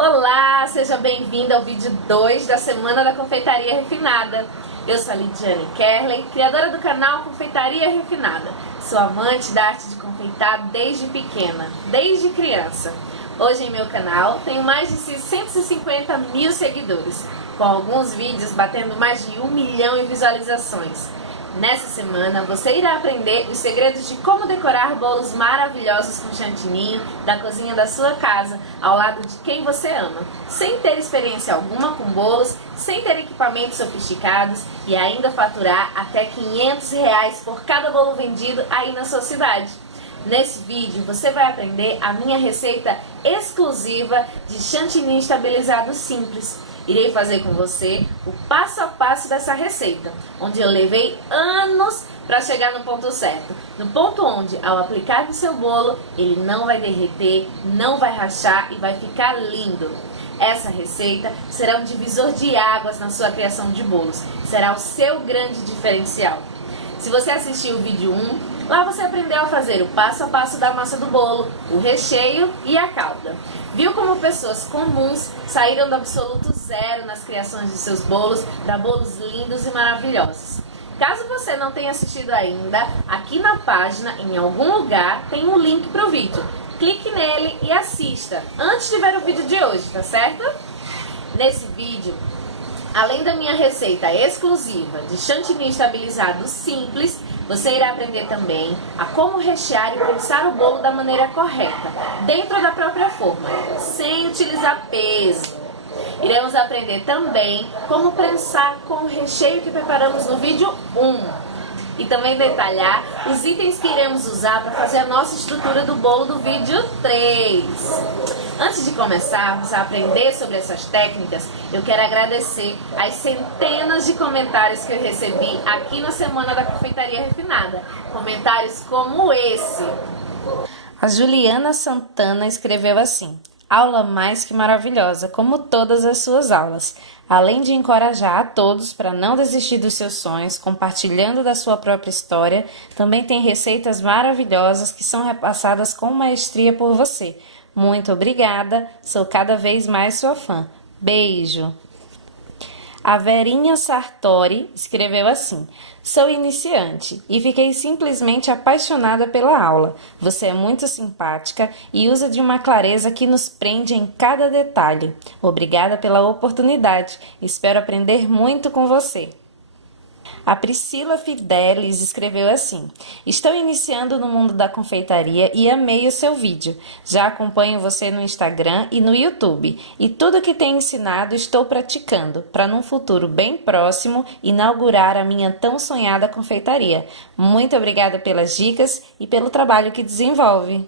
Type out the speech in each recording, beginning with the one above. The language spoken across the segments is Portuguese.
Olá, seja bem-vindo ao vídeo 2 da Semana da Confeitaria Refinada. Eu sou a Lidiane Kerley, criadora do canal Confeitaria Refinada. Sou amante da arte de confeitar desde pequena, desde criança. Hoje em meu canal tenho mais de 650 mil seguidores, com alguns vídeos batendo mais de 1 milhão em visualizações. Nessa semana você irá aprender os segredos de como decorar bolos maravilhosos com chantininho da cozinha da sua casa, ao lado de quem você ama, sem ter experiência alguma com bolos, sem ter equipamentos sofisticados e ainda faturar até R$ 500 por cada bolo vendido aí na sua cidade. Nesse vídeo você vai aprender a minha receita exclusiva de chantilly estabilizado simples. Irei fazer com você o passo a passo dessa receita, onde eu levei anos para chegar no ponto certo. No ponto onde, ao aplicar no seu bolo, ele não vai derreter, não vai rachar e vai ficar lindo. Essa receita será um divisor de águas na sua criação de bolos. Será o seu grande diferencial. Se você assistiu o vídeo 1, lá você aprendeu a fazer o passo a passo da massa do bolo, o recheio e a calda. Viu como pessoas comuns saíram do absoluto zero nas criações de seus bolos para bolos lindos e maravilhosos. Caso você não tenha assistido ainda, aqui na página, em algum lugar, tem um link para o vídeo. Clique nele e assista, antes de ver o vídeo de hoje, tá certo? Nesse vídeo, além da minha receita exclusiva de chantilly estabilizado simples, você irá aprender também a como rechear e prensar o bolo da maneira correta, dentro da própria forma, sem utilizar peso. Iremos aprender também como prensar com o recheio que preparamos no vídeo 1. E também detalhar os itens que iremos usar para fazer a nossa estrutura do bolo do vídeo 3. Antes de começarmos a aprender sobre essas técnicas, eu quero agradecer as centenas de comentários que eu recebi aqui na Semana da Confeitaria Refinada. Comentários como esse. A Juliana Santana escreveu assim: aula mais que maravilhosa, como todas as suas aulas. Além de encorajar a todos para não desistir dos seus sonhos, compartilhando da sua própria história, também tem receitas maravilhosas que são repassadas com maestria por você. Muito obrigada, sou cada vez mais sua fã. Beijo! A Verinha Sartori escreveu assim: sou iniciante e fiquei simplesmente apaixonada pela aula. Você é muito simpática e usa de uma clareza que nos prende em cada detalhe. Obrigada pela oportunidade. Espero aprender muito com você. A Priscila Fidelis escreveu assim: estou iniciando no mundo da confeitaria e amei o seu vídeo. Já acompanho você no Instagram e no YouTube. E tudo que tem ensinado estou praticando, para num futuro bem próximo inaugurar a minha tão sonhada confeitaria. Muito obrigada pelas dicas e pelo trabalho que desenvolve.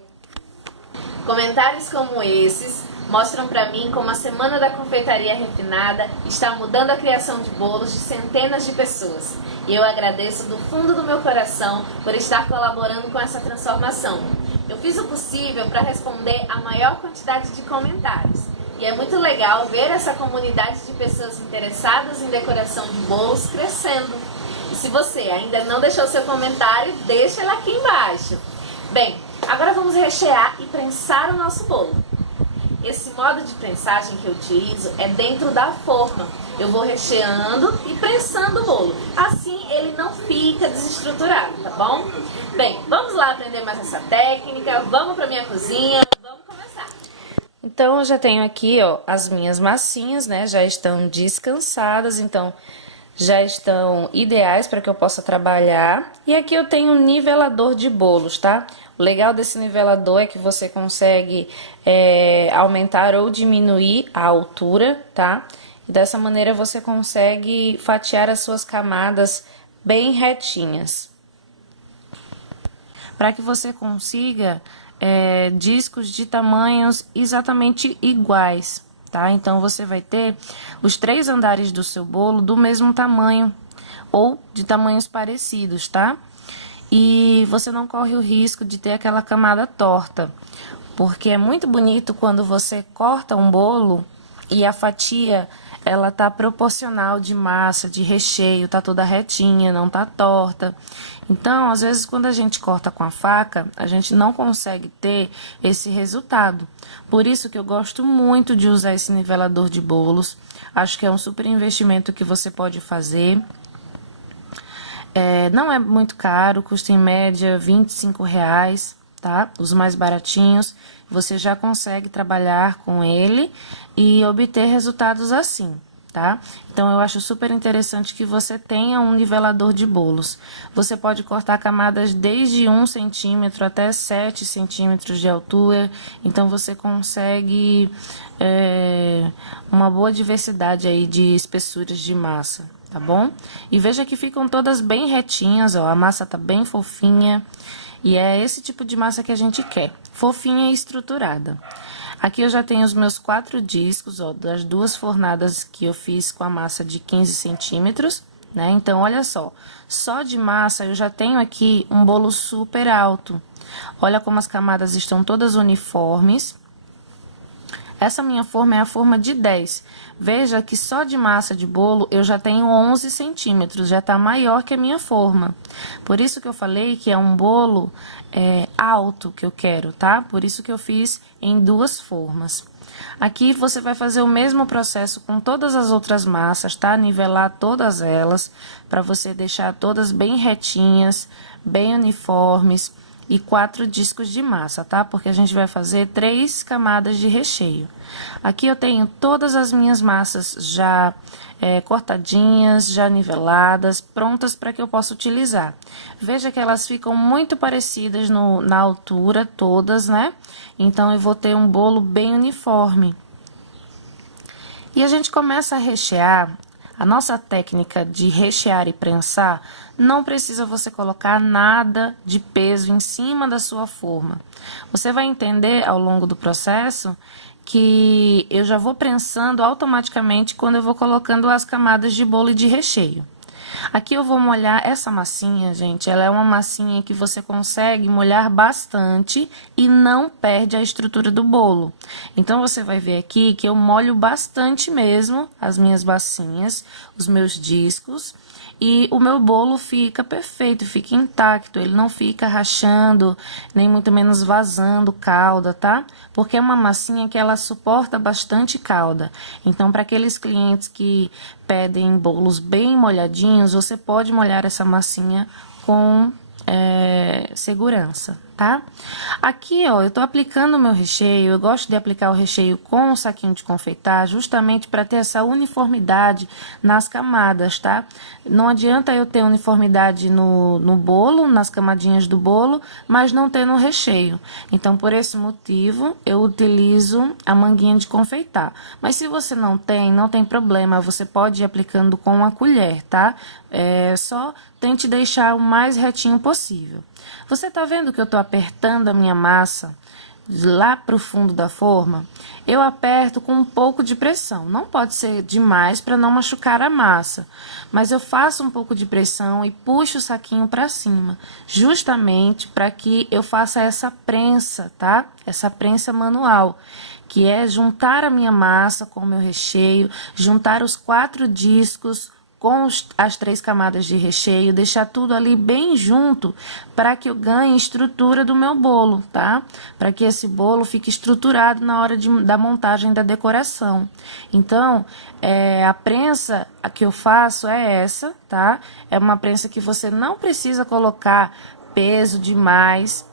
Comentários como esses mostram para mim como a Semana da Confeitaria Refinada está mudando a criação de bolos de centenas de pessoas. E eu agradeço do fundo do meu coração por estar colaborando com essa transformação. Eu fiz o possível para responder a maior quantidade de comentários. E é muito legal ver essa comunidade de pessoas interessadas em decoração de bolos crescendo. E se você ainda não deixou seu comentário, deixa ele aqui embaixo. Bem, agora vamos rechear e prensar o nosso bolo. Esse modo de prensagem que eu utilizo é dentro da forma. Eu vou recheando e prensando o bolo. Assim ele não fica desestruturado, tá bom? Bem, vamos lá aprender mais essa técnica. Vamos para minha cozinha. Vamos começar. Então eu já tenho aqui, ó, as minhas massinhas, né? Já estão descansadas, então já estão ideais para que eu possa trabalhar. E aqui eu tenho um nivelador de bolos, tá? O legal desse nivelador é que você consegue aumentar ou diminuir a altura, tá? E dessa maneira você consegue fatiar as suas camadas bem retinhas. Para que você consiga discos de tamanhos exatamente iguais, tá? Então você vai ter os 3 andares do seu bolo do mesmo tamanho ou de tamanhos parecidos, tá? E você não corre o risco de ter aquela camada torta, porque é muito bonito quando você corta um bolo e a fatia ela tá proporcional de massa, de recheio, tá toda retinha, não tá torta. Então, às vezes, quando a gente corta com a faca, a gente não consegue ter esse resultado. Por isso que eu gosto muito de usar esse nivelador de bolos. Acho que é um super investimento que você pode fazer. Não é muito caro, custa em média R$ 25, tá? Os mais baratinhos, você já consegue trabalhar com ele e obter resultados assim, tá? Então, eu acho super interessante que você tenha um nivelador de bolos. Você pode cortar camadas desde 1 centímetro até 7 centímetros de altura, então você consegue uma boa diversidade aí de espessuras de massa, tá bom? E veja que ficam todas bem retinhas, ó, a massa tá bem fofinha, e é esse tipo de massa que a gente quer, fofinha e estruturada. Aqui eu já tenho os meus 4 discos, ó, das 2 fornadas que eu fiz com a massa de 15 centímetros, né? Então, olha só de massa eu já tenho aqui um bolo super alto. Olha como as camadas estão todas uniformes. Essa minha forma é a forma de 10. Veja que só de massa de bolo eu já tenho 11 centímetros, já tá maior que a minha forma. Por isso que eu falei que é um bolo alto que eu quero, tá? Por isso que eu fiz em 2 formas. Aqui você vai fazer o mesmo processo com todas as outras massas, tá? Nivelar todas elas, para você deixar todas bem retinhas, bem uniformes. E 4 discos de massa, tá? Porque a gente vai fazer 3 camadas de recheio. Aqui eu tenho todas as minhas massas já cortadinhas, já niveladas, prontas para que eu possa utilizar. Veja que elas ficam muito parecidas na altura, todas, né? Então, eu vou ter um bolo bem uniforme. E a gente começa a rechear. A nossa técnica de rechear e prensar, não precisa você colocar nada de peso em cima da sua forma. Você vai entender ao longo do processo que eu já vou prensando automaticamente quando eu vou colocando as camadas de bolo e de recheio. Aqui eu vou molhar essa massinha, gente, ela é uma massinha que você consegue molhar bastante e não perde a estrutura do bolo. Então, você vai ver aqui que eu molho bastante mesmo as minhas massinhas, os meus discos, e o meu bolo fica perfeito, fica intacto, ele não fica rachando, nem muito menos vazando calda, tá? Porque é uma massinha que ela suporta bastante calda. Então, para aqueles clientes que pedem bolos bem molhadinhos, você pode molhar essa massinha com segurança, tá? Aqui, ó, eu tô aplicando o meu recheio. Eu gosto de aplicar o recheio com o saquinho de confeitar, justamente para ter essa uniformidade nas camadas, tá? Não adianta eu ter uniformidade no bolo, nas camadinhas do bolo, mas não ter no recheio. Então, por esse motivo, eu utilizo a manguinha de confeitar. Mas se você não tem problema, você pode ir aplicando com a colher, tá? Só tente deixar o mais retinho possível. Você tá vendo que eu tô apertando a minha massa lá pro fundo da forma? Eu aperto com um pouco de pressão. Não pode ser demais para não machucar a massa, mas eu faço um pouco de pressão e puxo o saquinho para cima, justamente para que eu faça essa prensa, tá? Essa prensa manual, que é juntar a minha massa com o meu recheio, juntar os 4 discos com as 3 camadas de recheio, deixar tudo ali bem junto para que eu ganhe estrutura do meu bolo, tá? Para que esse bolo fique estruturado na hora da montagem da decoração. Então, a prensa que eu faço é essa, tá? É uma prensa que você não precisa colocar peso demais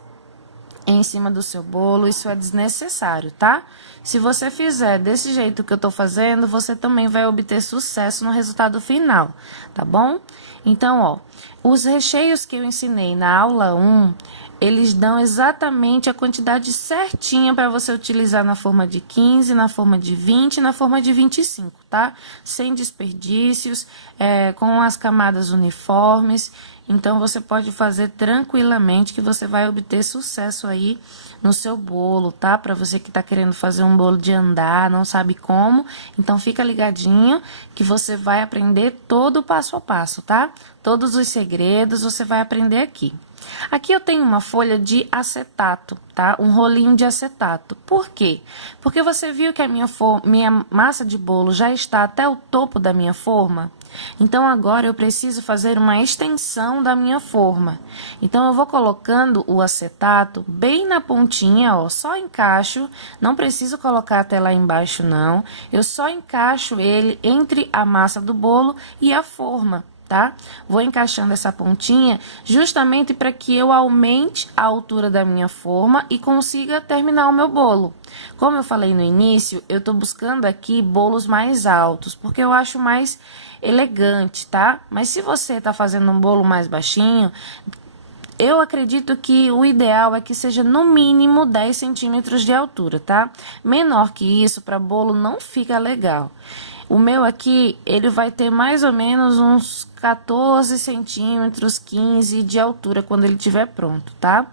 em cima do seu bolo, isso é desnecessário, tá? Se você fizer desse jeito que eu tô fazendo, você também vai obter sucesso no resultado final, tá bom? Então, ó, os recheios que eu ensinei na aula 1, eles dão exatamente a quantidade certinha para você utilizar na forma de 15, na forma de 20 e na forma de 25, tá? Sem desperdícios, com as camadas uniformes. Então, você pode fazer tranquilamente que você vai obter sucesso aí no seu bolo, tá? Para você que tá querendo fazer um bolo de andar, não sabe como, então fica ligadinho que você vai aprender todo o passo a passo, tá? Todos os segredos você vai aprender aqui. Aqui eu tenho uma folha de acetato, tá? Um rolinho de acetato. Por quê? Porque você viu que a minha massa de bolo já está até o topo da minha forma? Então, agora eu preciso fazer uma extensão da minha forma. Então, eu vou colocando o acetato bem na pontinha, ó, só encaixo, não preciso colocar até lá embaixo, não. Eu só encaixo ele entre a massa do bolo e a forma, tá? Vou encaixando essa pontinha justamente para que eu aumente a altura da minha forma e consiga terminar o meu bolo. Como eu falei no início, eu tô buscando aqui bolos mais altos, porque eu acho mais elegante, tá? Mas se você tá fazendo um bolo mais baixinho, eu acredito que o ideal é que seja no mínimo 10 centímetros de altura, tá? Menor que isso, para bolo não fica legal. O meu aqui, ele vai ter mais ou menos uns 14 centímetros, 15 de altura quando ele estiver pronto, tá?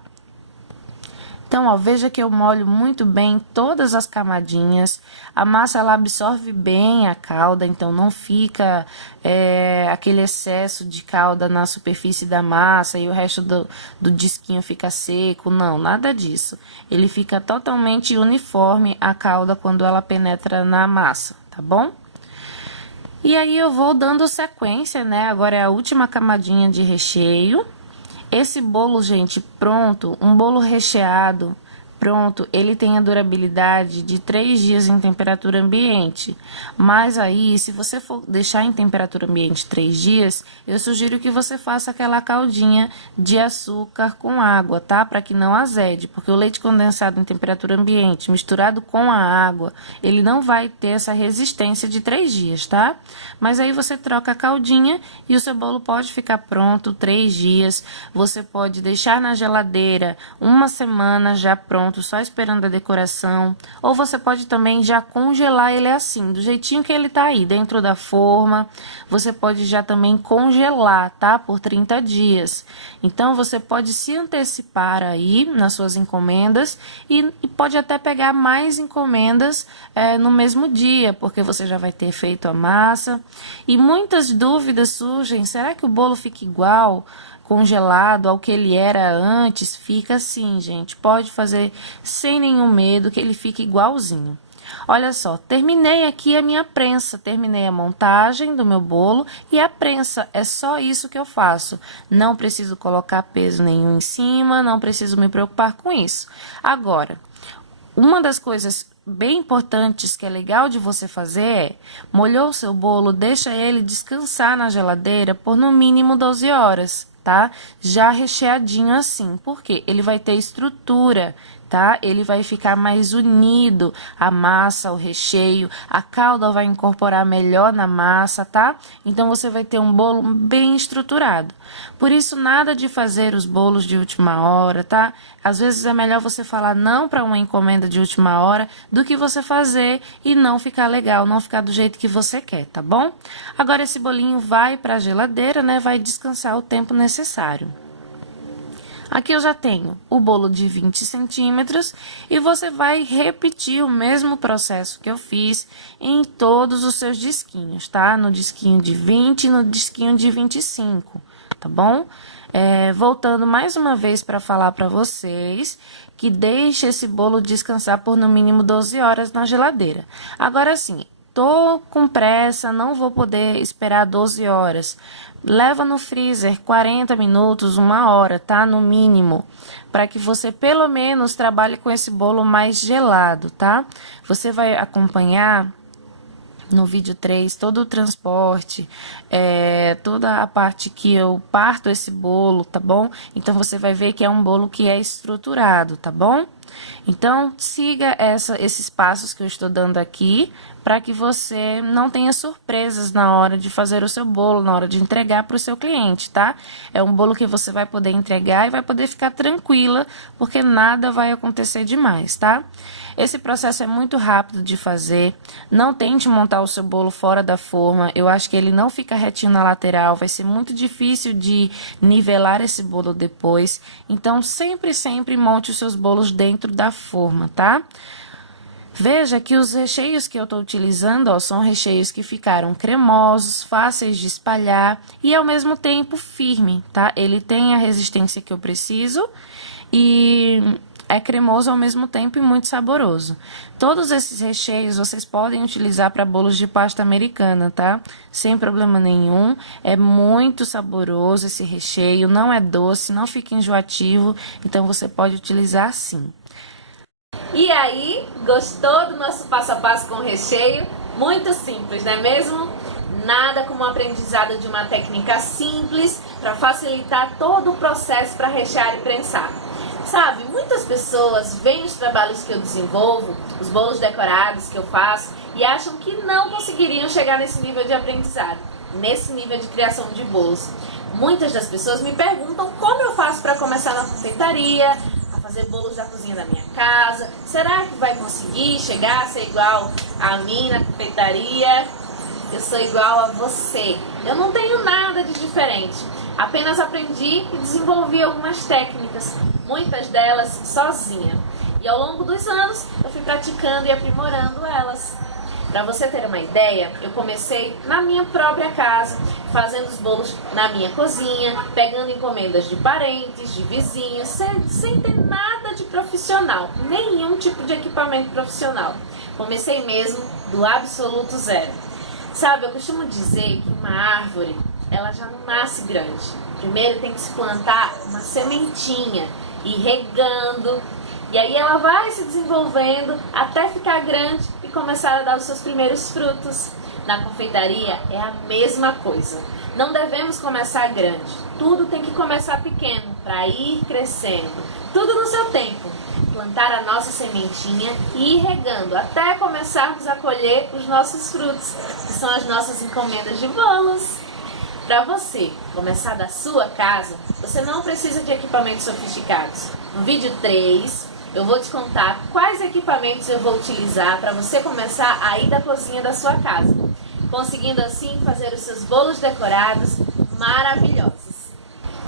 Então, ó, veja que eu molho muito bem todas as camadinhas. A massa, ela absorve bem a calda, então não fica aquele excesso de calda na superfície da massa e o resto do disquinho fica seco. Não, nada disso. Ele fica totalmente uniforme a calda quando ela penetra na massa, tá bom? E aí eu vou dando sequência, né? Agora é a última camadinha de recheio. Esse bolo, gente, pronto, um bolo recheado, pronto, ele tem a durabilidade de 3 dias em temperatura ambiente. Mas aí, se você for deixar em temperatura ambiente 3 dias, eu sugiro que você faça aquela caldinha de açúcar com água, tá? Para que não azede, porque o leite condensado em temperatura ambiente misturado com a água, ele não vai ter essa resistência de 3 dias, tá? Mas aí você troca a caldinha e o seu bolo pode ficar pronto 3 dias. Você pode deixar na geladeira 1 semana já pronto, só esperando a decoração, ou você pode também já congelar ele assim, do jeitinho que ele tá aí, dentro da forma. Você pode já também congelar, tá? Por 30 dias. Então, você pode se antecipar aí nas suas encomendas e pode até pegar mais encomendas no mesmo dia, porque você já vai ter feito a massa. E muitas dúvidas surgem, será que o bolo fica igual congelado ao que ele era antes? Fica assim, gente, pode fazer sem nenhum medo que ele fique igualzinho. Olha só, terminei aqui a minha prensa, terminei a montagem do meu bolo e a prensa, é só isso que eu faço. Não preciso colocar peso nenhum em cima, não preciso me preocupar com isso. Agora, uma das coisas bem importantes que é legal de você fazer é, molhou o seu bolo, deixa ele descansar na geladeira por no mínimo 12 horas. Tá? Já recheadinho assim, porque ele vai ter estrutura, tá? Ele vai ficar mais unido, a massa, o recheio, a calda vai incorporar melhor na massa, tá? Então, você vai ter um bolo bem estruturado. Por isso, nada de fazer os bolos de última hora, tá? Às vezes é melhor você falar não para uma encomenda de última hora do que você fazer e não ficar legal, não ficar do jeito que você quer, tá bom? Agora, esse bolinho vai para a geladeira, né? Vai descansar o tempo necessário. Aqui eu já tenho o bolo de 20 centímetros e você vai repetir o mesmo processo que eu fiz em todos os seus disquinhos, tá? No disquinho de 20 e no disquinho de 25, tá bom? Voltando mais uma vez para falar para vocês que deixe esse bolo descansar por no mínimo 12 horas na geladeira. Agora sim, tô com pressa, não vou poder esperar 12 horas. Leva no freezer 40 minutos, 1 hora, tá? No mínimo, para que você pelo menos trabalhe com esse bolo mais gelado, tá? Você vai acompanhar no vídeo 3 todo o transporte, toda a parte que eu parto esse bolo, tá bom? Então, você vai ver que é um bolo que é estruturado, tá bom? Então, siga esses passos que eu estou dando aqui, para que você não tenha surpresas na hora de fazer o seu bolo, na hora de entregar para o seu cliente, tá? É um bolo que você vai poder entregar e vai poder ficar tranquila, porque nada vai acontecer demais, tá? Esse processo é muito rápido de fazer. Não tente montar o seu bolo fora da forma. Eu acho que ele não fica retinho na lateral. Vai ser muito difícil de nivelar esse bolo depois. Então, sempre monte os seus bolos dentro da forma, tá? Veja que os recheios que eu estou utilizando, ó, são recheios que ficaram cremosos, fáceis de espalhar e ao mesmo tempo firme, tá? Ele tem a resistência que eu preciso e é cremoso ao mesmo tempo e muito saboroso. Todos esses recheios vocês podem utilizar para bolos de pasta americana, tá? Sem problema nenhum. É muito saboroso esse recheio, não é doce, não fica enjoativo, então você pode utilizar sim. E aí, gostou do nosso passo a passo com recheio? Muito simples, não é mesmo? Nada como o aprendizado de uma técnica simples para facilitar todo o processo para rechear e prensar. Sabe, muitas pessoas veem os trabalhos que eu desenvolvo, os bolos decorados que eu faço e acham que não conseguiriam chegar nesse nível de aprendizado, nesse nível de criação de bolos. Muitas das pessoas me perguntam como eu faço para começar na confeitaria, a fazer bolos da cozinha da minha casa. Será que vai conseguir chegar a ser igual a mim na confeitaria? Eu sou igual a você. Eu não tenho nada de diferente. Apenas aprendi e desenvolvi algumas técnicas, muitas delas sozinha. E ao longo dos anos eu fui praticando e aprimorando elas. Para você ter uma ideia, eu comecei na minha própria casa, fazendo os bolos na minha cozinha, pegando encomendas de parentes, de vizinhos, sem ter nada de profissional, nenhum tipo de equipamento profissional. Comecei mesmo do absoluto zero. Sabe, eu costumo dizer que uma árvore, ela já não nasce grande. Primeiro tem que se plantar uma sementinha, ir regando, e aí ela vai se desenvolvendo até ficar grande e começar a dar os seus primeiros frutos. Na confeitaria é a mesma coisa. Não devemos começar grande. Tudo tem que começar pequeno para ir crescendo. Tudo no seu tempo. Plantar a nossa sementinha e ir regando até começarmos a colher os nossos frutos, que são as nossas encomendas de bolos. Para você começar da sua casa, você não precisa de equipamentos sofisticados. No vídeo 3, eu vou te contar quais equipamentos eu vou utilizar para você começar a ir da cozinha da sua casa, conseguindo assim fazer os seus bolos decorados maravilhosos.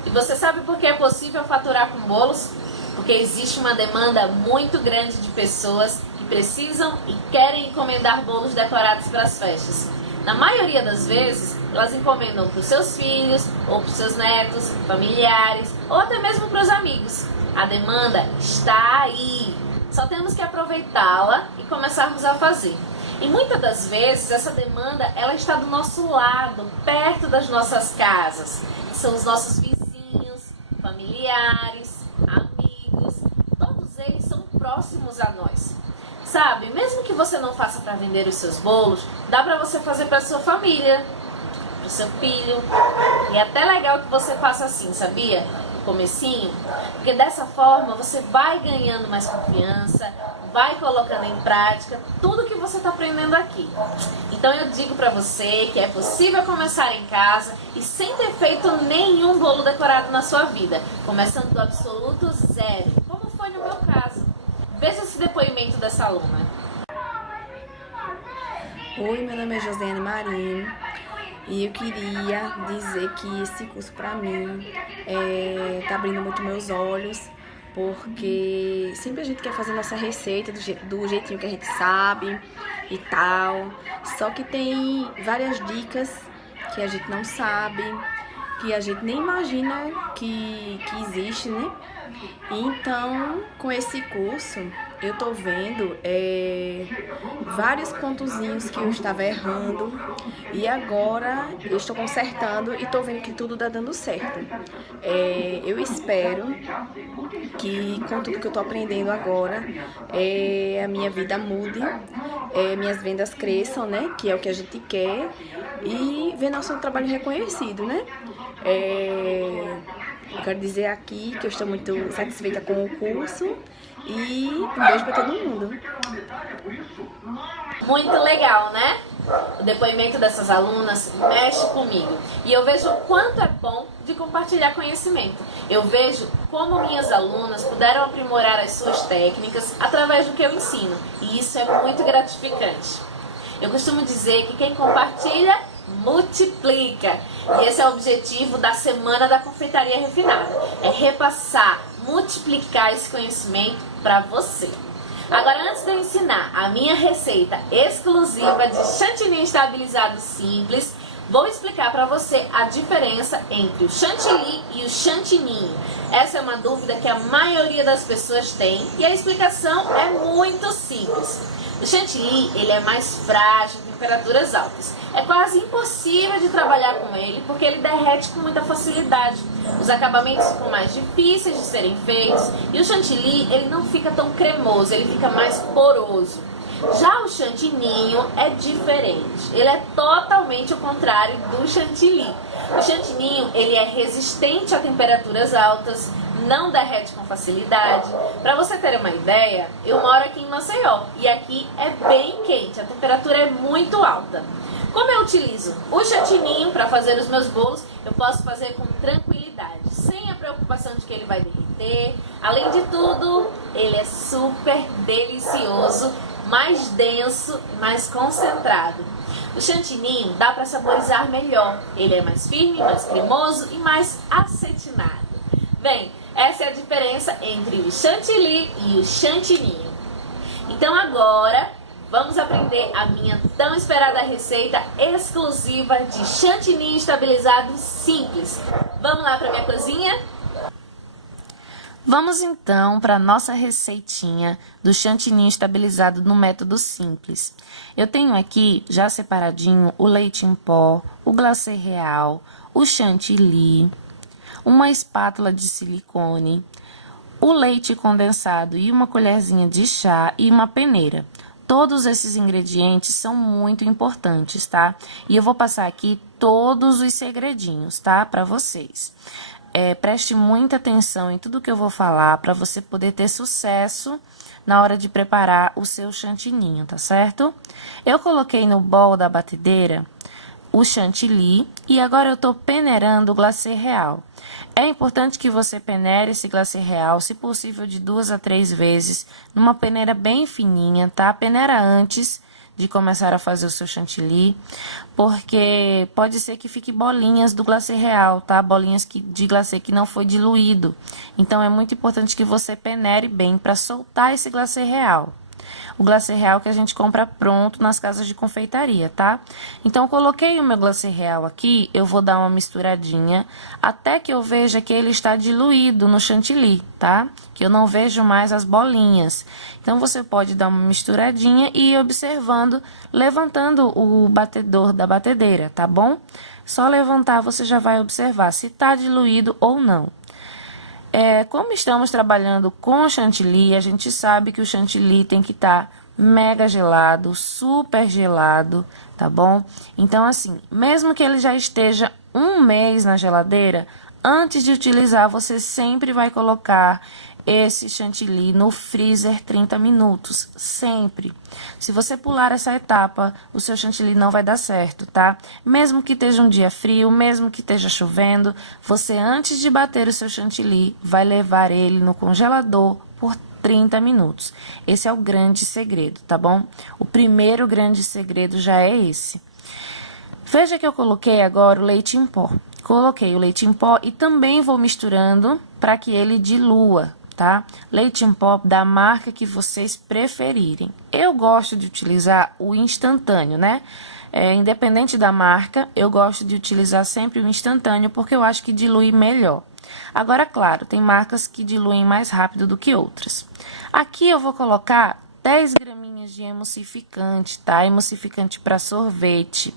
E você sabe por que é possível faturar com bolos? Porque existe uma demanda muito grande de pessoas que precisam e querem encomendar bolos decorados para as festas. Na maioria das vezes, elas encomendam para os seus filhos, ou para os seus netos, familiares, ou até mesmo para os amigos. A demanda está aí. Só temos que aproveitá-la e começarmos a fazer. E muitas das vezes, essa demanda ela está do nosso lado, perto das nossas casas. São os nossos vizinhos, familiares, amigos, todos eles são próximos a nós. Sabe, mesmo que você não faça para vender os seus bolos, dá para você fazer para sua família, para o seu filho. E é até legal que você faça assim, sabia? No comecinho, porque dessa forma você vai ganhando mais confiança, vai colocando em prática tudo que você está aprendendo aqui. Então eu digo para você que é possível começar em casa e sem ter feito nenhum bolo decorado na sua vida, começando do absoluto zero, como foi no meu caso. Veja esse depoimento dessa aluna. Oi, meu nome é Josiane Marinho e eu queria dizer que esse curso para mim tá abrindo muito meus olhos, porque sempre a gente quer fazer nossa receita do jeitinho que a gente sabe e tal, só que tem várias dicas que a gente não sabe, que a gente nem imagina que existe, né? Então, com esse curso, eu tô vendo vários pontozinhos que eu estava errando e agora eu estou consertando e tô vendo que tudo tá dando certo. Eu espero que com tudo que eu tô aprendendo agora, a minha vida mude, minhas vendas cresçam, né? Que é o que a gente quer, e ver nosso trabalho reconhecido, né? Eu quero dizer aqui que eu estou muito satisfeita com o curso e um beijo para todo mundo. Muito legal, né? O depoimento dessas alunas mexe comigo. E eu vejo o quanto é bom de compartilhar conhecimento. Eu vejo como minhas alunas puderam aprimorar as suas técnicas através do que eu ensino. E isso é muito gratificante. Eu costumo dizer que quem compartilha, multiplica. E esse é o objetivo da Semana da Confeitaria Refinada. É repassar, multiplicar esse conhecimento para você. Agora, antes de eu ensinar a minha receita exclusiva de chantilly estabilizado simples, vou explicar para você a diferença entre o chantilly e o chantininho. Essa é uma dúvida que a maioria das pessoas tem e a explicação é muito simples. O chantilly, ele é mais frágil em temperaturas altas. É quase impossível de trabalhar com ele porque ele derrete com muita facilidade. Os acabamentos ficam mais difíceis de serem feitos e o chantilly, ele não fica tão cremoso, ele fica mais poroso. Já o chantininho é diferente, ele é totalmente o contrário do chantilly. O chantininho, ele é resistente a temperaturas altas, não derrete com facilidade. Para você ter uma ideia, eu moro aqui em Maceió e aqui é bem quente, a temperatura é muito alta. Como eu utilizo o chantininho para fazer os meus bolos, eu posso fazer com tranquilidade, sem a preocupação de que ele vai derreter. Além de tudo, ele é super delicioso, mais denso e mais concentrado. O chantininho dá para saborizar melhor, ele é mais firme, mais cremoso e mais acetinado. Bem, essa é a diferença entre o chantilly e o chantininho. Então agora vamos aprender a minha tão esperada receita exclusiva de chantilly estabilizado simples. Vamos lá para minha cozinha? Vamos então para a nossa receitinha do chantilly estabilizado no método simples. Eu tenho aqui já separadinho o leite em pó, o glacê real, o chantilly, uma espátula de silicone, o leite condensado e uma colherzinha de chá e uma peneira. Todos esses ingredientes são muito importantes, tá? E eu vou passar aqui todos os segredinhos, tá? Para vocês. Preste muita atenção em tudo que eu vou falar para você poder ter sucesso na hora de preparar o seu chantininho, tá certo? Eu coloquei no bol da batedeira o chantilly e agora eu tô peneirando o glacê real. É importante que você peneire esse glacê real, se possível de 2 a 3 vezes, numa peneira bem fininha, tá? Peneira antes de começar a fazer o seu chantilly, porque pode ser que fique bolinhas do glacê real, tá? Bolinhas de glacê que não foi diluído. Então, é muito importante que você peneire bem para soltar esse glacê real. O glacê real que a gente compra pronto nas casas de confeitaria, tá? Então, eu coloquei o meu glacê real aqui, eu vou dar uma misturadinha até que eu veja que ele está diluído no chantilly, tá? Que eu não vejo mais as bolinhas. Então, você pode dar uma misturadinha e ir observando, levantando o batedor da batedeira, tá bom? Só levantar, você já vai observar se tá diluído ou não. Como estamos trabalhando com chantilly, a gente sabe que o chantilly tem que estar mega gelado, super gelado, tá bom? Então, assim, mesmo que ele já esteja 1 mês na geladeira, antes de utilizar, você sempre vai colocar esse chantilly no freezer 30 minutos, sempre. Se você pular essa etapa, o seu chantilly não vai dar certo, tá? Mesmo que esteja um dia frio, mesmo que esteja chovendo, você antes de bater o seu chantilly, vai levar ele no congelador por 30 minutos. Esse é o grande segredo, tá bom? O primeiro grande segredo já é esse. Veja que eu coloquei agora o leite em pó. Coloquei o leite em pó e também vou misturando para que ele dilua, tá? Leite em pó da marca que vocês preferirem. Eu gosto de utilizar o instantâneo, né? Independente da marca, eu gosto de utilizar sempre o instantâneo porque eu acho que dilui melhor. Agora, claro, tem marcas que diluem mais rápido do que outras. Aqui eu vou colocar 10 graminhas de emulsificante, tá? Emulsificante para sorvete.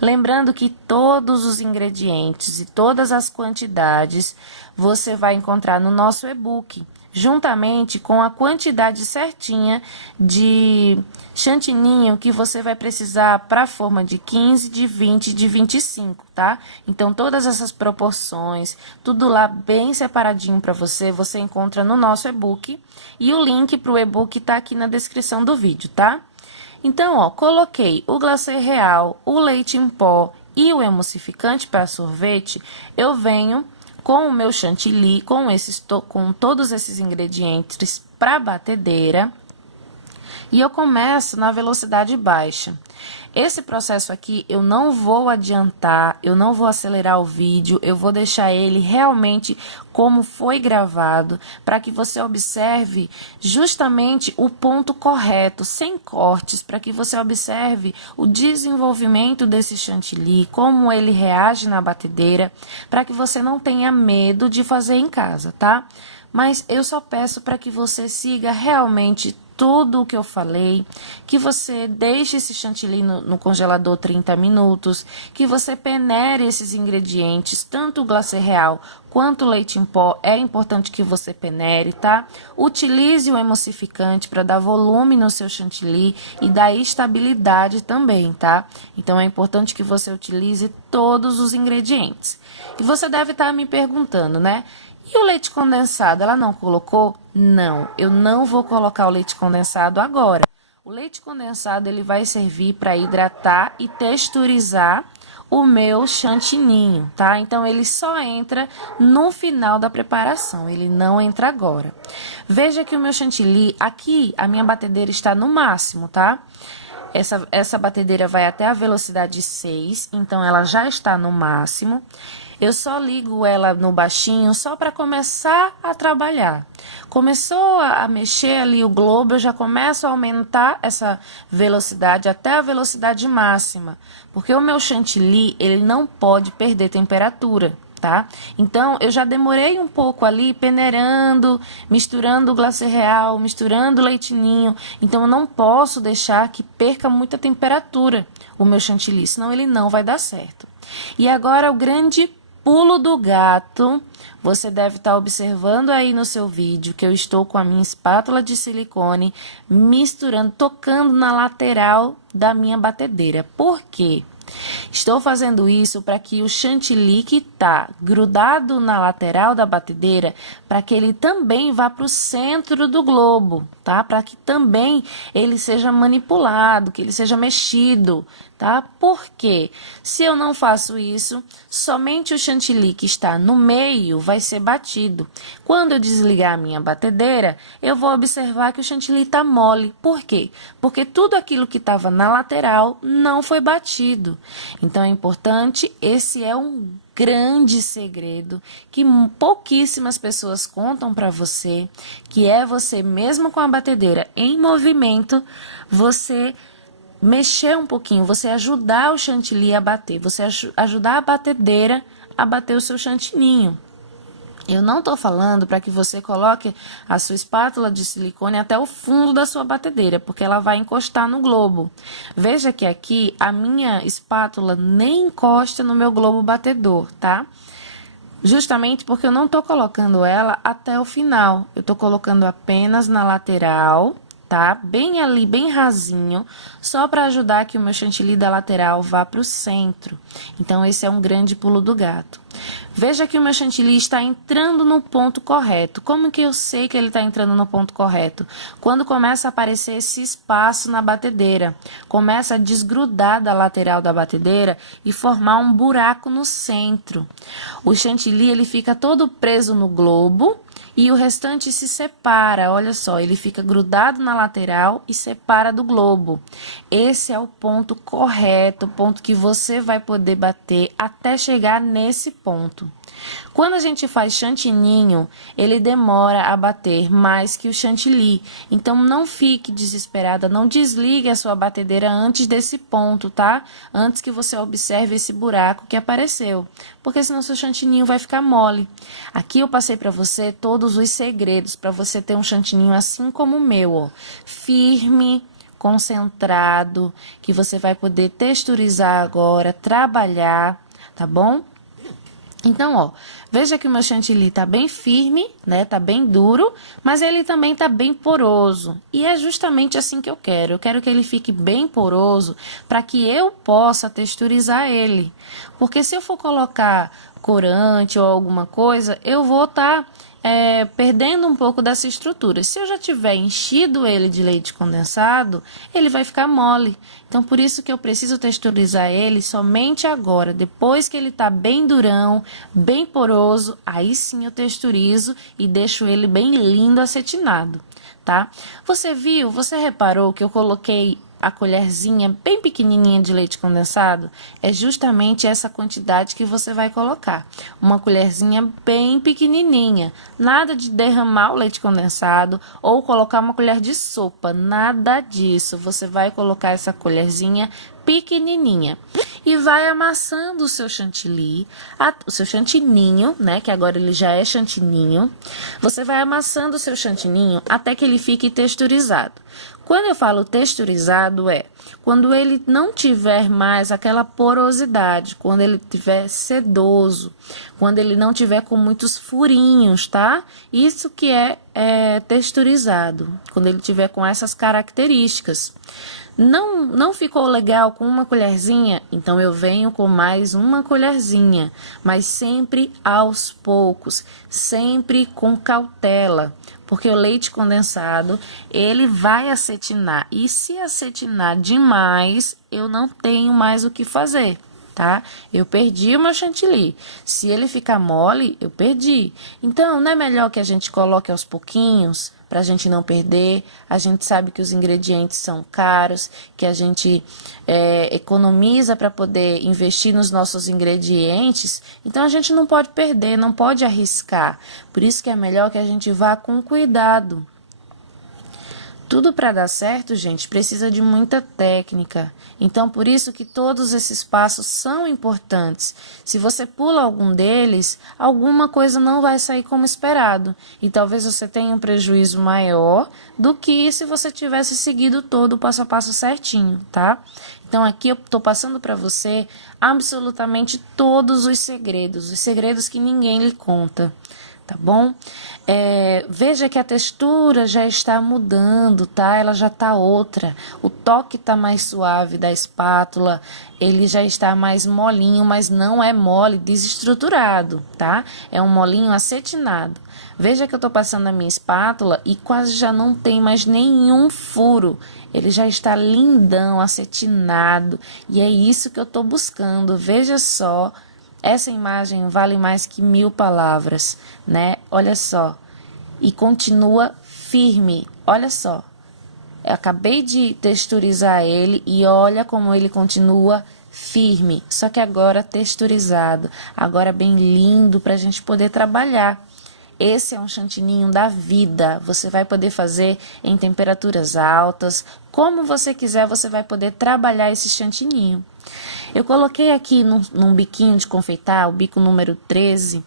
Lembrando que todos os ingredientes e todas as quantidades você vai encontrar no nosso e-book, juntamente com a quantidade certinha de chantininho que você vai precisar para a forma de 15, de 20 e de 25, tá? Então, todas essas proporções, tudo lá bem separadinho para você, você encontra no nosso e-book. E o link para o e-book tá aqui na descrição do vídeo, tá? Então, ó, coloquei o glacê real, o leite em pó e o emulsificante para sorvete, eu venho com o meu chantilly, com todos esses ingredientes para batedeira. e eu começo na velocidade baixa. Esse processo aqui eu não vou adiantar, eu não vou acelerar o vídeo, eu vou deixar ele realmente como foi gravado, para que você observe justamente o ponto correto, sem cortes, para que você observe o desenvolvimento desse chantilly, como ele reage na batedeira, para que você não tenha medo de fazer em casa, tá? Mas eu só peço para que você siga realmente tudo o que eu falei, que você deixe esse chantilly no congelador 30 minutos, que você peneire esses ingredientes, tanto o glacê real quanto o leite em pó, é importante que você peneire, tá? Utilize o emulsificante para dar volume no seu chantilly e dar estabilidade também, tá? Então, é importante que você utilize todos os ingredientes. E você deve estar me perguntando, né? E o leite condensado, ela não colocou? Não, eu não vou colocar o leite condensado agora. O leite condensado, ele vai servir para hidratar e texturizar o meu chantininho, tá? Então, ele só entra no final da preparação, ele não entra agora. Veja que o meu chantilly, aqui, a minha batedeira está no máximo, tá? Essa batedeira vai até a velocidade 6, então ela já está no máximo. Eu só ligo ela no baixinho só para começar a trabalhar. Começou a mexer ali o globo, eu já começo a aumentar essa velocidade até a velocidade máxima. Porque o meu chantilly, ele não pode perder temperatura, tá? Então, eu já demorei um pouco ali peneirando, misturando o glacê real, misturando o leite ninho. Então, eu não posso deixar que perca muita temperatura o meu chantilly, senão ele não vai dar certo. E agora, o grande pulo do gato, você deve estar observando aí no seu vídeo que eu estou com a minha espátula de silicone misturando, tocando na lateral da minha batedeira. Por quê? Estou fazendo isso para que o chantilly que está grudado na lateral da batedeira, para que ele também vá para o centro do globo, tá? Para que também ele seja manipulado, que ele seja mexido, tá? Porque se eu não faço isso, somente o chantilly que está no meio vai ser batido. Quando eu desligar a minha batedeira, eu vou observar que o chantilly está mole. Por quê? Porque tudo aquilo que estava na lateral não foi batido. Então, é importante, esse é um grande segredo que pouquíssimas pessoas contam para você, que é você mesmo com a batedeira em movimento, você mexer um pouquinho, você ajudar o chantilly a bater, você ajudar a batedeira a bater o seu chantininho. Eu não estou falando para que você coloque a sua espátula de silicone até o fundo da sua batedeira, porque ela vai encostar no globo. Veja que aqui a minha espátula nem encosta no meu globo batedor, tá? Justamente porque eu não estou colocando ela até o final. Eu estou colocando apenas na lateral, tá? Bem ali, bem rasinho, só para ajudar que o meu chantilly da lateral vá para o centro. Então, esse é um grande pulo do gato. Veja que o meu chantilly está entrando no ponto correto. Como que eu sei que ele está entrando no ponto correto? Quando começa a aparecer esse espaço na batedeira. Começa a desgrudar da lateral da batedeira e formar um buraco no centro. O chantilly, ele fica todo preso no globo e o restante se separa. Olha só, ele fica grudado na lateral e separa do globo. Esse é o ponto correto, o ponto que você vai poder bater até chegar nesse ponto. Quando a gente faz chantininho, ele demora a bater mais que o chantilly. Então, não fique desesperada, não desligue a sua batedeira antes desse ponto, tá? Antes que você observe esse buraco que apareceu, porque senão seu chantininho vai ficar mole. Aqui eu passei para você todos os segredos para você ter um chantininho assim como o meu, ó. Firme, concentrado, que você vai poder texturizar agora, trabalhar, tá bom? Então, ó, veja que o meu chantilly tá bem firme, né? Tá bem duro, mas ele também tá bem poroso. E é justamente assim que eu quero. Eu quero que ele fique bem poroso para que eu possa texturizar ele. Porque se eu for colocar corante ou alguma coisa, eu vou estar perdendo um pouco dessa estrutura. Se eu já tiver enchido ele de leite condensado, ele vai ficar mole. Então, por isso que eu preciso texturizar ele somente agora, depois que ele tá bem durão, bem poroso, aí sim eu texturizo e deixo ele bem lindo acetinado. tá? Você reparou que eu coloquei a colherzinha bem pequenininha de leite condensado? É justamente essa quantidade que você vai colocar. Uma colherzinha bem pequenininha. Nada de derramar o leite condensado ou colocar uma colher de sopa. Nada disso. Você vai colocar essa colherzinha pequenininha e vai amassando o seu chantilly, o seu chantininho, né, que agora ele já é chantininho. Você vai amassando o seu chantininho até que ele fique texturizado. Quando eu falo texturizado quando ele não tiver mais aquela porosidade, quando ele tiver sedoso, quando ele não tiver com muitos furinhos, tá? Isso que é texturizado, quando ele tiver com essas características. Não ficou legal com uma colherzinha? Então eu venho com mais uma colherzinha, mas sempre aos poucos, sempre com cautela, porque o leite condensado, ele vai acetinar, e se acetinar demais, eu não tenho mais o que fazer, tá? Eu perdi o meu chantilly. Se ele ficar mole, eu perdi. Então, não é melhor que a gente coloque aos pouquinhos, para a gente não perder? A gente sabe que os ingredientes são caros, que a gente economiza para poder investir nos nossos ingredientes, então a gente não pode perder, não pode arriscar. Por isso que é melhor que a gente vá com cuidado. Tudo para dar certo, gente, precisa de muita técnica. Então, por isso que todos esses passos são importantes. Se você pula algum deles, alguma coisa não vai sair como esperado. E talvez você tenha um prejuízo maior do que se você tivesse seguido todo o passo a passo certinho, tá? Então, aqui eu estou passando para você absolutamente todos os segredos que ninguém lhe conta. Tá bom? Veja que a textura já está mudando, tá? Ela já tá outra. O toque tá mais suave da espátula, ele já está mais molinho, mas não é mole desestruturado, tá? É um molinho acetinado. Veja que eu tô passando a minha espátula e quase já não tem mais nenhum furo. Ele já está lindão, acetinado. E é isso que eu tô buscando. Veja só. Essa imagem vale mais que 1000 palavras, né? Olha só. E continua firme. Olha só. Eu acabei de texturizar ele e olha como ele continua firme. Só que agora texturizado. Agora bem lindo para a gente poder trabalhar. Esse é um chantininho da vida. Você vai poder fazer em temperaturas altas. Como você quiser, você vai poder trabalhar esse chantininho. Eu coloquei aqui num biquinho de confeitar, o bico número 13,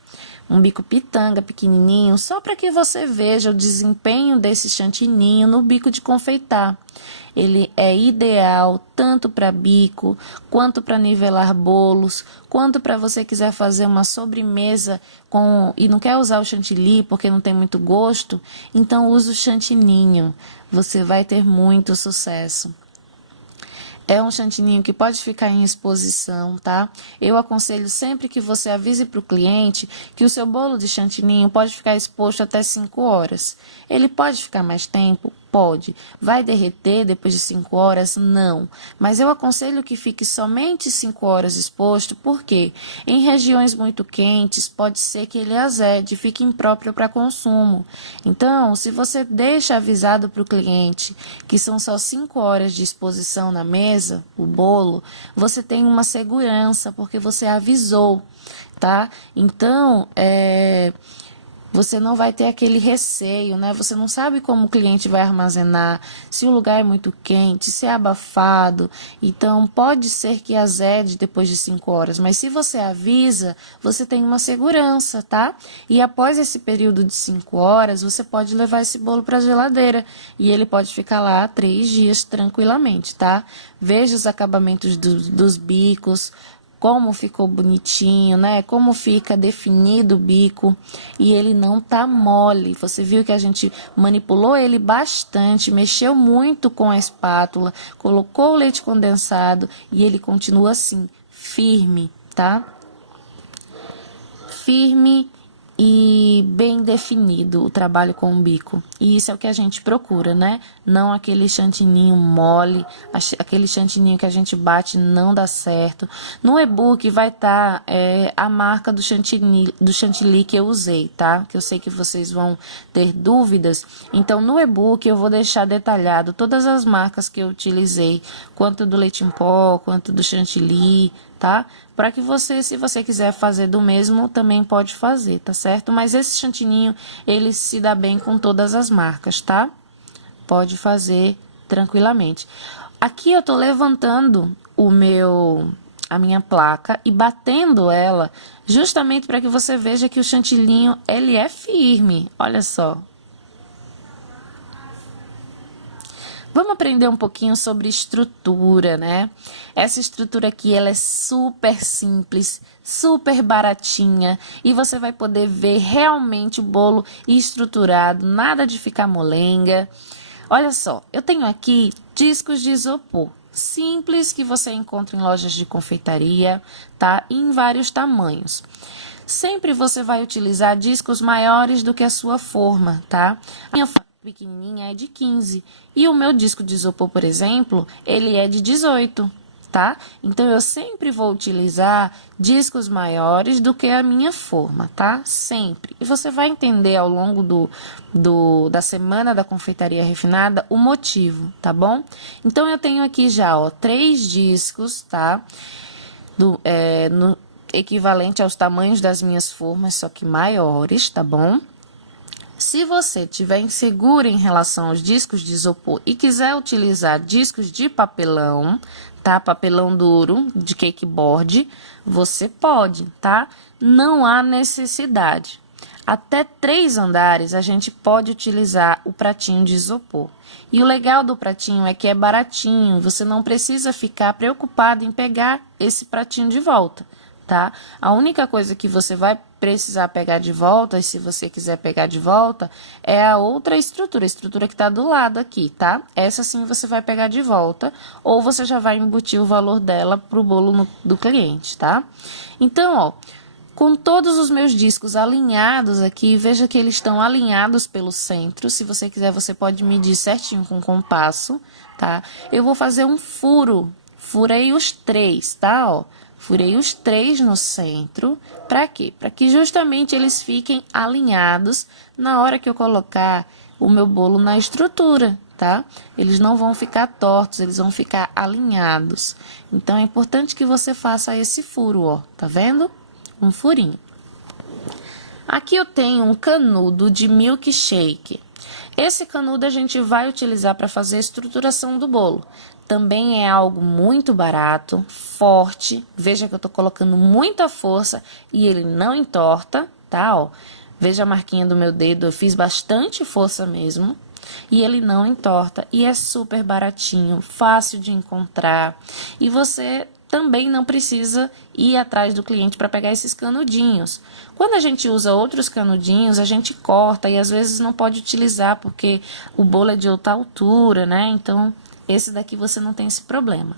um bico pitanga pequenininho, só para que você veja o desempenho desse chantininho no bico de confeitar. Ele é ideal tanto para bico, quanto para nivelar bolos, quanto para você quiser fazer uma sobremesa e não quer usar o chantilly porque não tem muito gosto, então use o chantininho, você vai ter muito sucesso. É um chantininho que pode ficar em exposição, tá? Eu aconselho sempre que você avise para o cliente que o seu bolo de chantininho pode ficar exposto até 5 horas. Ele pode ficar mais tempo? Pode. Vai derreter depois de 5 horas? Não. Mas eu aconselho que fique somente 5 horas exposto, porque em regiões muito quentes pode ser que ele azede, fique impróprio para consumo. Então, se você deixa avisado para o cliente que são só 5 horas de exposição na mesa, o bolo, você tem uma segurança, porque você avisou, tá? Então, você não vai ter aquele receio, né? Você não sabe como o cliente vai armazenar, se o lugar é muito quente, se é abafado. Então, pode ser que azede depois de 5 horas, mas se você avisa, você tem uma segurança, tá? E após esse período de 5 horas, você pode levar esse bolo para a geladeira e ele pode ficar lá 3 dias tranquilamente, tá? Veja os acabamentos dos bicos, como ficou bonitinho, né? Como fica definido o bico e ele não tá mole. Você viu que a gente manipulou ele bastante, mexeu muito com a espátula, colocou o leite condensado e ele continua assim, firme, tá? Firme e bem definido o trabalho com o bico. E isso é o que a gente procura, né? Não aquele chantininho mole, aquele chantininho que a gente bate não dá certo. No e-book vai estar a marca do chantilly que eu usei, tá? Que eu sei que vocês vão ter dúvidas. Então, no e-book eu vou deixar detalhado todas as marcas que eu utilizei, quanto do leite em pó, quanto do chantilly, tá? Para que você, se você quiser fazer do mesmo, também pode fazer, tá certo? Mas esse chantininho, ele se dá bem com todas as marcas, tá? Pode fazer tranquilamente. Aqui eu tô levantando a minha placa e batendo ela, justamente para que você veja que o chantillinho, ele é firme. Olha só. Vamos aprender um pouquinho sobre estrutura, né? Essa estrutura aqui, ela é super simples, super baratinha e você vai poder ver realmente o bolo estruturado, nada de ficar molenga. Olha só, eu tenho aqui discos de isopor simples que você encontra em lojas de confeitaria, tá? Em vários tamanhos. Sempre você vai utilizar discos maiores do que a sua forma, tá? A minha forma pequenininha é de 15 e o meu disco de isopor, por exemplo, ele é de 18, tá? Então eu sempre vou utilizar discos maiores do que a minha forma, tá? Sempre. E você vai entender ao longo da semana da confeitaria refinada o motivo, tá bom? Então eu tenho aqui já, ó, 3 discos, tá? No equivalente aos tamanhos das minhas formas, só que maiores, tá bom? Se você estiver inseguro em relação aos discos de isopor e quiser utilizar discos de papelão, tá? Papelão duro, de cake board, você pode, tá? Não há necessidade. Até 3 andares a gente pode utilizar o pratinho de isopor. E o legal do pratinho é que é baratinho, você não precisa ficar preocupado em pegar esse pratinho de volta, tá? A única coisa que você vai precisar pegar de volta, e se você quiser pegar de volta, é a outra estrutura, a estrutura que tá do lado aqui, tá? Essa sim você vai pegar de volta, ou você já vai embutir o valor dela pro bolo do cliente, tá? Então, ó, com todos os meus discos alinhados aqui, veja que eles estão alinhados pelo centro. Se você quiser, você pode medir certinho com compasso, tá? Eu vou fazer um furo, furei os 3, tá? Ó, furei os 3 no centro. Para quê? Para que justamente eles fiquem alinhados na hora que eu colocar o meu bolo na estrutura, tá? Eles não vão ficar tortos, eles vão ficar alinhados. Então, é importante que você faça esse furo, ó, tá vendo? Um furinho. Aqui eu tenho um canudo de milkshake. Esse canudo a gente vai utilizar para fazer a estruturação do bolo. Também é algo muito barato, forte. Veja que eu tô colocando muita força e ele não entorta, tá? Ó, veja a marquinha do meu dedo, eu fiz bastante força mesmo. E ele não entorta e é super baratinho, fácil de encontrar. E você também não precisa ir atrás do cliente para pegar esses canudinhos. Quando a gente usa outros canudinhos, a gente corta e às vezes não pode utilizar porque o bolo é de outra altura, né? Então, esse daqui você não tem esse problema.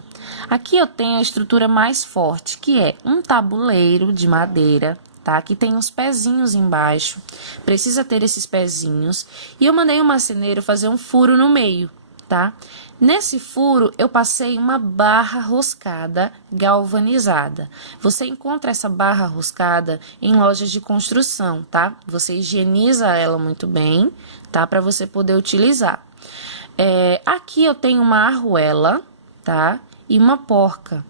Aqui eu tenho a estrutura mais forte, que é um tabuleiro de madeira, tá? Que tem uns pezinhos embaixo. Precisa ter esses pezinhos. E eu mandei o marceneiro fazer um furo no meio, tá? Nesse furo, eu passei uma barra roscada galvanizada. Você encontra essa barra roscada em lojas de construção, tá? Você higieniza ela muito bem, tá? Para você poder utilizar. Aqui eu tenho uma arruela, tá? E uma porca.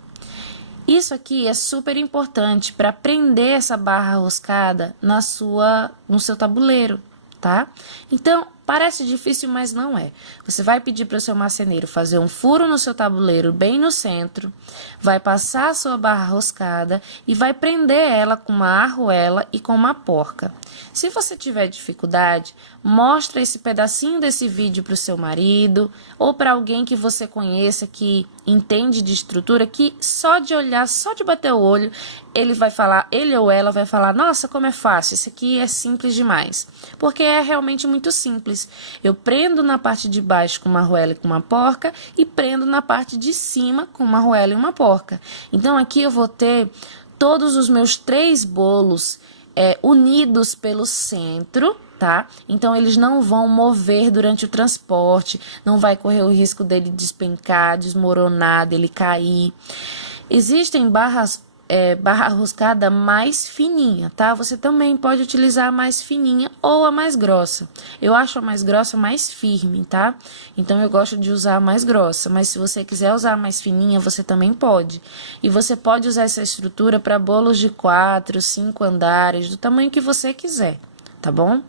Isso aqui é super importante para prender essa barra roscada no seu tabuleiro, tá? Então, parece difícil, mas não é. Você vai pedir para o seu marceneiro fazer um furo no seu tabuleiro bem no centro, vai passar a sua barra roscada e vai prender ela com uma arruela e com uma porca. Se você tiver dificuldade, mostra esse pedacinho desse vídeo para o seu marido ou para alguém que você conheça que entende de estrutura, que só de olhar, só de bater o olho, ele ou ela vai falar: nossa, como é fácil, isso aqui é simples demais. Porque é realmente muito simples. Eu prendo na parte de baixo com uma arruela e com uma porca e prendo na parte de cima com uma arruela e uma porca. Então aqui eu vou ter todos os meus 3 bolos unidos pelo centro, tá? Então eles não vão mover durante o transporte, não vai correr o risco dele despencar, desmoronar, dele cair. Existem barra roscada mais fininha, tá? Você também pode utilizar a mais fininha ou a mais grossa. Eu acho a mais grossa mais firme, tá? Então eu gosto de usar a mais grossa, mas se você quiser usar a mais fininha, você também pode. E você pode usar essa estrutura para bolos de 4, 5 andares, do tamanho que você quiser, tá bom?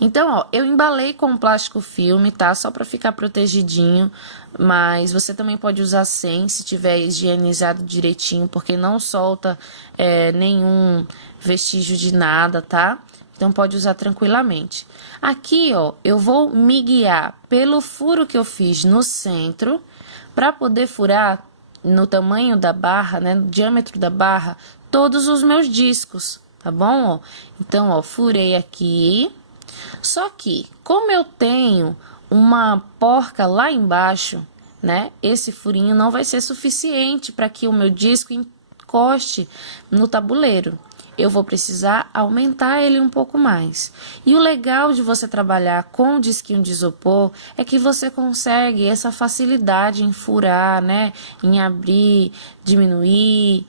Então, ó, eu embalei com plástico filme, tá? Só para ficar protegidinho, mas você também pode usar sem, se tiver higienizado direitinho, porque não solta nenhum vestígio de nada, tá? Então, pode usar tranquilamente. Aqui, ó, eu vou me guiar pelo furo que eu fiz no centro, para poder furar no tamanho da barra, né, no diâmetro da barra, todos os meus discos, tá bom? Ó? Então, ó, furei aqui. Só que, como eu tenho uma porca lá embaixo, né? Esse furinho não vai ser suficiente para que o meu disco encoste no tabuleiro. Eu vou precisar aumentar ele um pouco mais. E o legal de você trabalhar com o disquinho de isopor é que você consegue essa facilidade em furar, né? Em abrir, diminuir,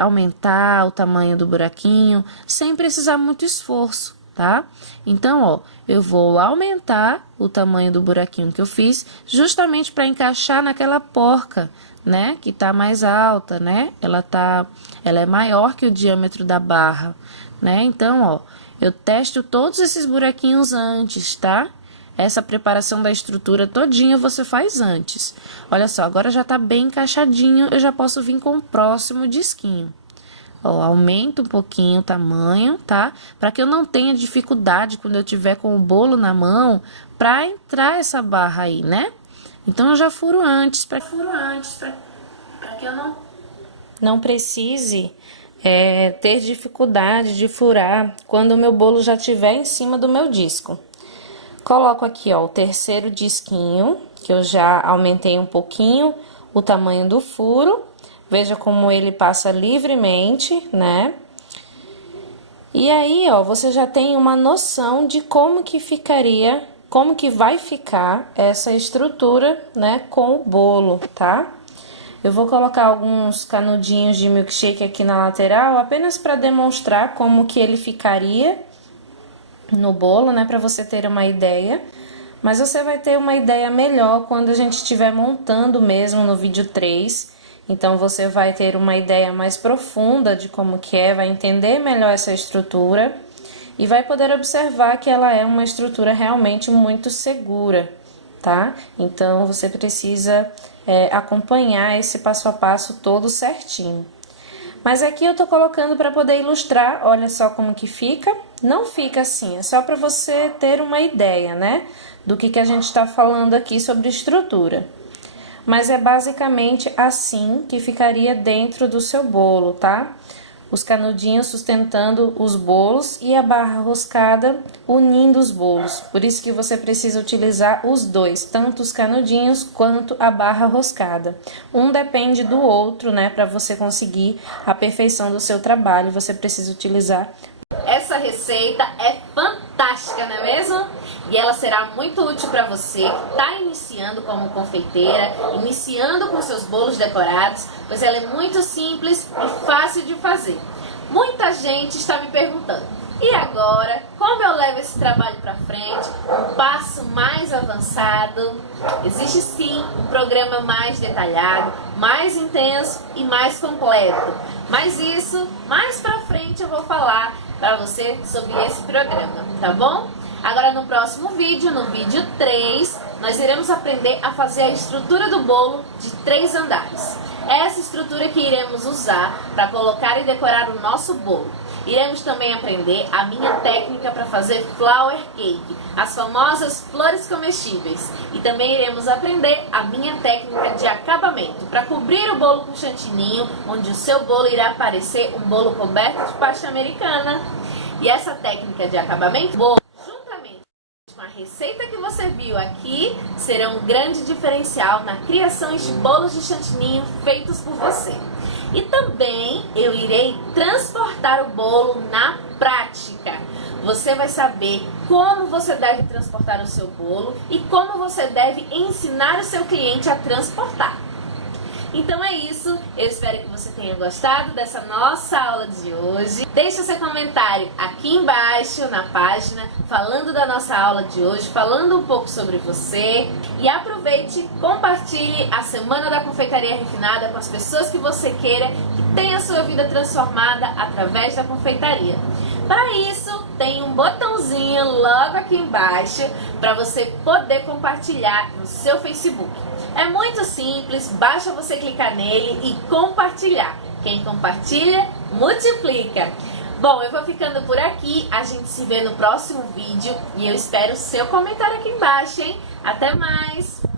aumentar o tamanho do buraquinho, sem precisar muito esforço, tá? Então, ó, eu vou aumentar o tamanho do buraquinho que eu fiz, justamente para encaixar naquela porca, né, que tá mais alta, né? Ela é maior que o diâmetro da barra, né? Então, ó, eu testo todos esses buraquinhos antes, tá? Essa preparação da estrutura todinha você faz antes. Olha só, agora já tá bem encaixadinho, eu já posso vir com o próximo disquinho. Ó, aumento um pouquinho o tamanho, tá? Para que eu não tenha dificuldade quando eu tiver com o bolo na mão para entrar essa barra aí, né? Então eu já furo antes, para que eu não precise ter dificuldade de furar quando o meu bolo já estiver em cima do meu disco. Coloco aqui, ó, o terceiro disquinho, que eu já aumentei um pouquinho o tamanho do furo. Veja como ele passa livremente, né? E aí, ó, você já tem uma noção de como que ficaria, como que vai ficar essa estrutura, né, com o bolo, tá? Eu vou colocar alguns canudinhos de milkshake aqui na lateral, apenas para demonstrar como que ele ficaria no bolo, né, para você ter uma ideia. Mas você vai ter uma ideia melhor quando a gente estiver montando mesmo no vídeo 3. Então, você vai ter uma ideia mais profunda de como que vai entender melhor essa estrutura e vai poder observar que ela é uma estrutura realmente muito segura, tá? Então, você precisa acompanhar esse passo a passo todo certinho. Mas aqui eu tô colocando para poder ilustrar, olha só como que fica. Não fica assim, é só para você ter uma ideia, né? Do que a gente está falando aqui sobre estrutura. Mas é basicamente assim que ficaria dentro do seu bolo, tá? Os canudinhos sustentando os bolos e a barra roscada unindo os bolos. Por isso que você precisa utilizar os dois, tanto os canudinhos quanto a barra roscada. Um depende do outro, né? Para você conseguir a perfeição do seu trabalho, você precisa utilizar. Essa receita é fantástica, não é mesmo? E ela será muito útil para você que está iniciando como confeiteira, iniciando com seus bolos decorados, pois ela é muito simples e fácil de fazer. Muita gente está me perguntando, e agora, como eu levo esse trabalho para frente, um passo mais avançado? Existe sim um programa mais detalhado, mais intenso e mais completo. Mas isso, mais para frente eu vou falar para você sobre esse programa, tá bom? Agora no próximo vídeo, no vídeo 3, nós iremos aprender a fazer a estrutura do bolo de 3 andares. É essa estrutura que iremos usar para colocar e decorar o nosso bolo. Iremos também aprender a minha técnica para fazer flower cake, as famosas flores comestíveis. E também iremos aprender a minha técnica de acabamento, para cobrir o bolo com chantininho, onde o seu bolo irá parecer um bolo coberto de pasta americana. E essa técnica de acabamento, bolo, juntamente com a receita que você viu aqui serão um grande diferencial na criação de bolos de chantininho feitos por você. E também eu irei transportar o bolo na prática. Você vai saber como você deve transportar o seu bolo e como você deve ensinar o seu cliente a transportar. Então é isso, eu espero que você tenha gostado dessa nossa aula de hoje. Deixa seu comentário aqui embaixo na página, falando da nossa aula de hoje, falando um pouco sobre você. E aproveite, compartilhe a Semana da Confeitaria Refinada com as pessoas que você queira que tenha a sua vida transformada através da confeitaria. Para isso, tem um botãozinho logo aqui embaixo para você poder compartilhar no seu Facebook. É muito simples, basta você clicar nele e compartilhar. Quem compartilha, multiplica. Bom, eu vou ficando por aqui, a gente se vê no próximo vídeo e eu espero o seu comentário aqui embaixo, hein? Até mais!